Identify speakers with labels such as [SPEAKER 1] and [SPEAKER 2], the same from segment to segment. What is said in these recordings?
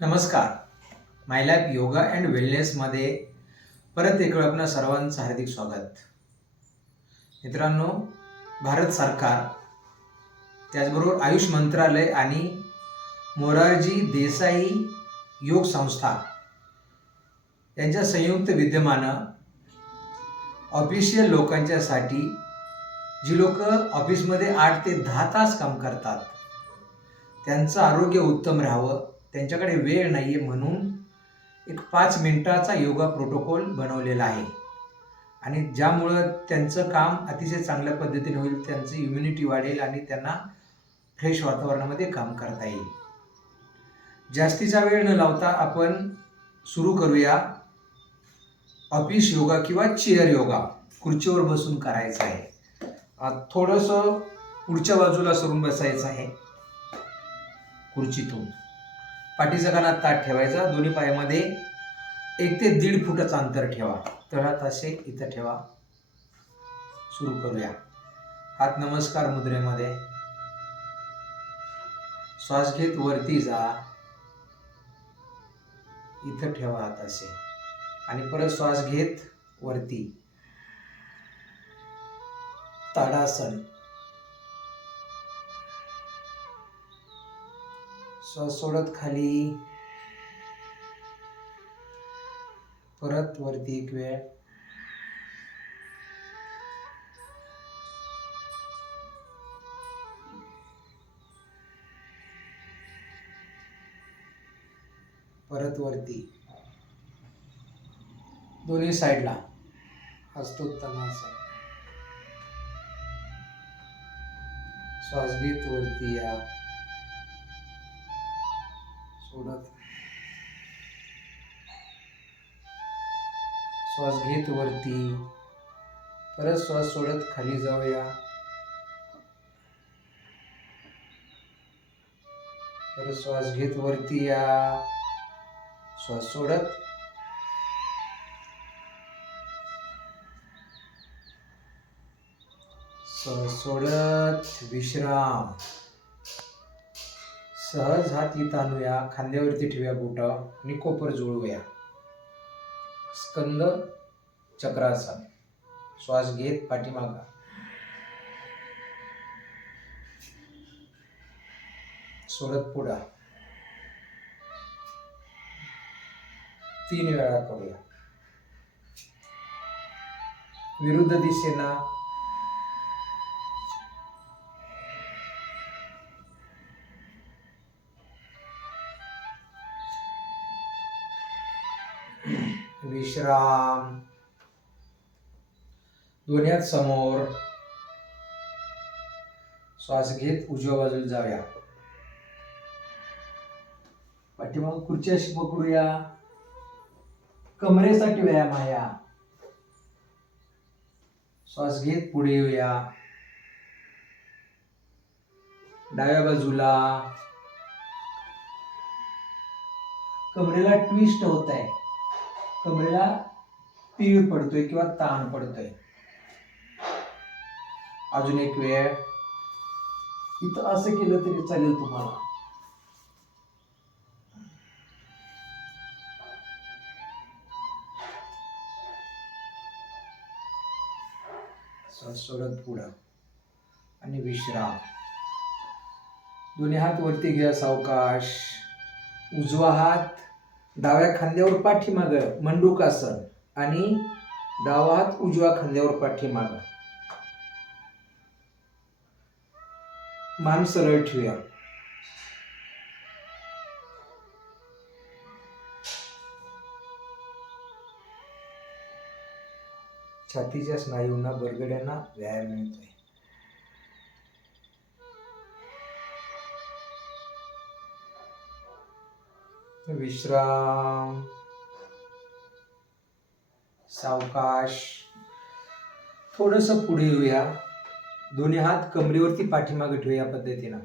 [SPEAKER 1] नमस्कार. My lab yoga and वेलनेसमध्ये परत एक वेळ आपणा सर्वांचं हार्दिक स्वागत. मित्रांनो भारत सरकार त्याचबरोबर आयुष मंत्रालय आणि मोरारजी देसाई योग संस्था यांच्या संयुक्त विद्यमानं ऑफिशियल लोकांच्यासाठी जी लोक ऑफिसमध्ये आठ ते दहा तास काम करतात त्यांचं आरोग्य उत्तम राहावं त्यांच्याकडे वेळ नाही आहे म्हणून एक पाच मिनटाचा योगा प्रोटोकॉल बनवलेला आहे. आणि ज्यामुळं त्यांचं काम अतिशय चांगल्या पद्धतीने होईल त्यांची इम्युनिटी वाढेल आणि त्यांना फ्रेश वातावरणामध्ये काम करता येईल. जास्तीचा वेळ न लावता आपण सुरू करूया. ऑफिस योगा किंवा चेअर योगा खुर्चीवर बसून करायचं आहे. थोडंसं पुढच्या बाजूला सरून बसायचं आहे. खुर्चीतून. पाठीचा कानात ताट ठेवायचा दोन्ही पायामध्ये एक ते दीड फुटाचं अंतर ठेवा. तळात असे इथं ठेवा. सुरू करूया. हात नमस्कार मुद्रेमध्ये. श्वास घेत वरती जा. इथं ठेवा हात असे. आणि परत श्वास घेत वरती. ताडासन. श्वास सोडत खाली. परत वरती एक वेळ. परत वरती. दोन्ही साईडला. हसतो श्वास घेत वरती या. सोडत श्वास घेत वरती. परत श्वास सोडत खाली जाऊया. परत श्वास घेत वरती या. श्वास सोडत. श्वास सोडत. विश्राम. सहज हाती ताणूया खांद्यावरती ठेवूया बोट आणि कोपर जुळवूया. स्कंद चक्रासन श्वास घेत पाठीमागा. सोडत पुढा. तीन वेळा करूया. विरुद्ध दिशेना विश्राम. दोन्ही समोर. श्वास घेत उजव्या बाजूला जाऊया. पाठीमाग खुर्ची अशी पकडूया. कमरेसाठी व्यायाम आहे श्वास घेत पुढे येऊया. डाव्या बाजूला. कमरेला ट्विस्ट होत आहे. कमरेला पीळ पडतोय किंवा ताण पडतोय. अजून एक वेळ. इथं असं केलं तरी चालेल तुम्हाला. श्वास सोडत पुढं. आणि विश्राम. दोन्ही हात वरती घ्या सावकाश. उजवा हात. डाव्या खांद्यावर पाठीमाग मंडूकासन आणि डावा हात उजव्या खांद्यावर पाठीमाग. मान सरळ ठेवूया. छातीच्या स्नायूंना बरगड्यांना व्यायाम मिळतोय. विश्राम सावकाश. थोडस पुढे येऊया. दोन्ही हात कमरेवरती पाठीमागे ठेवूया या पद्धतीनं.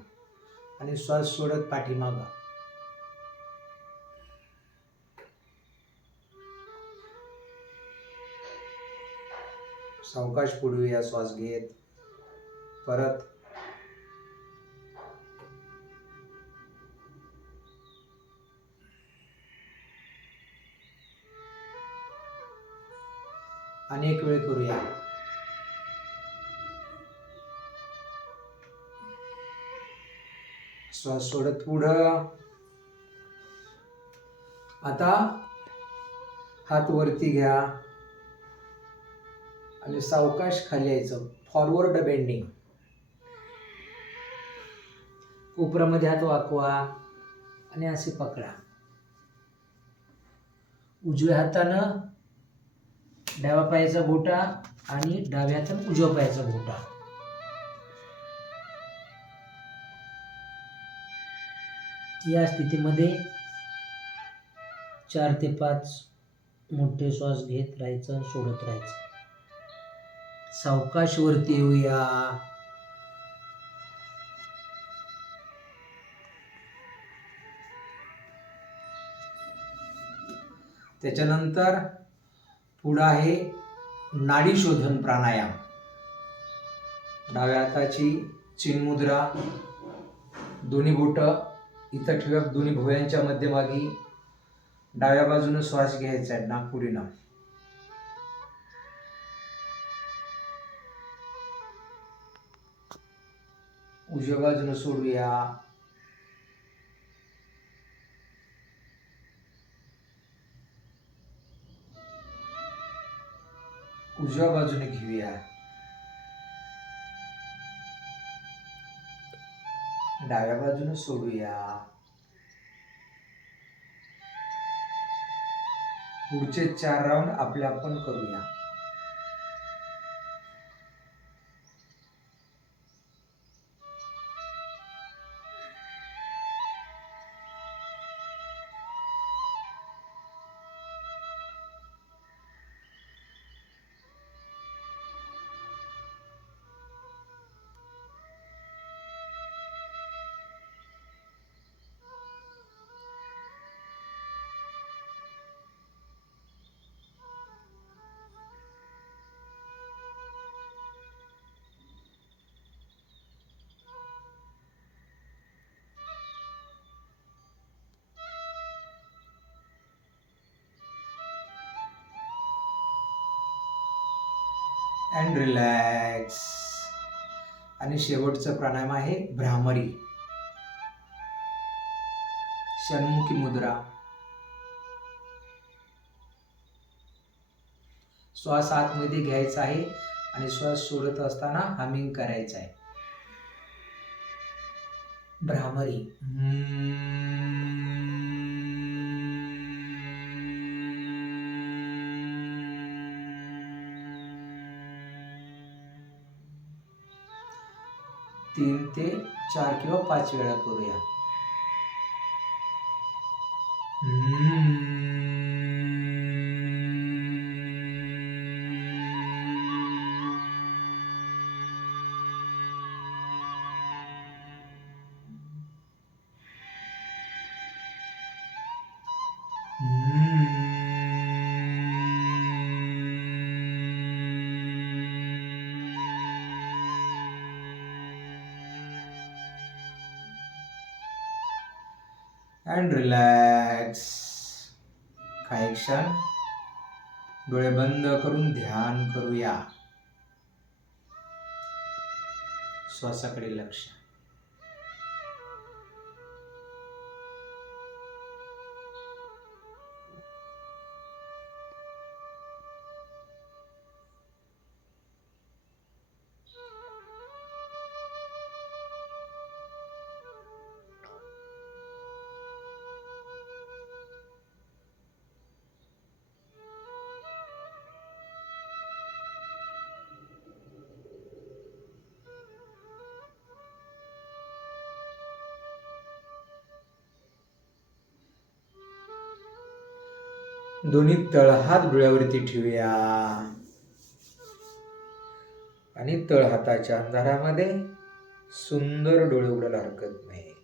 [SPEAKER 1] आणि श्वास सोडत पाठीमाग. सावकाश पुढे येऊया श्वास घेत. परत अनेक वेळ करूया. श्वास सोडत पुढं. आता हात वरती घ्या. आणि सावकाश खाली यायचं. फॉरवर्ड बेंडिंग उपरामध्ये हात वाकवा आणि असे पकडा. उजव्या हातानं डाव्या पायाचा घोटा आणि डाव्या उजव्या पायाचा घोटा या स्थितीमध्ये चार ते पाच मोठे श्वास घेत राहायचं सोडत राहायचं. सावकाश वरती येऊया. त्याच्यानंतर पुढं आहे नाडी शोधन प्राणायाम. डाव्या हाताची चिनमुद्रा दोन्ही बोट इथं ठेवा दोन्ही भुवयांच्या मध्यभागी डाव्या बाजूनं श्वास घ्यायचा आहे नागपुरीनं उजव्या बाजूनं सोडूया. उजव्या बाजूने घेऊया. डाव्या बाजूने सोडूया. पुढचे चार राऊंड आपले आपण करूया. अँड रिलॅक्स आणि शेवटचा प्राणायाम आहे भ्रामरी. षण्मुखी मुद्रा. श्वास आतमध्ये घ्यायचा आहे आणि श्वास सोडत असताना हमिंग करायचा आहे. भ्रामरी. तीन ते चार किंवा पाच वेळा करूया. अँड रिलॅक्स काही क्षण डोळे बंद करून ध्यान करूया. श्वासाकडे लक्ष. दोन्ही तळहात डोळ्यावरती ठेवूया. आणि तळहाताच्या अंधारामध्ये सुंदर डोळे उघडायला हरकत नाही.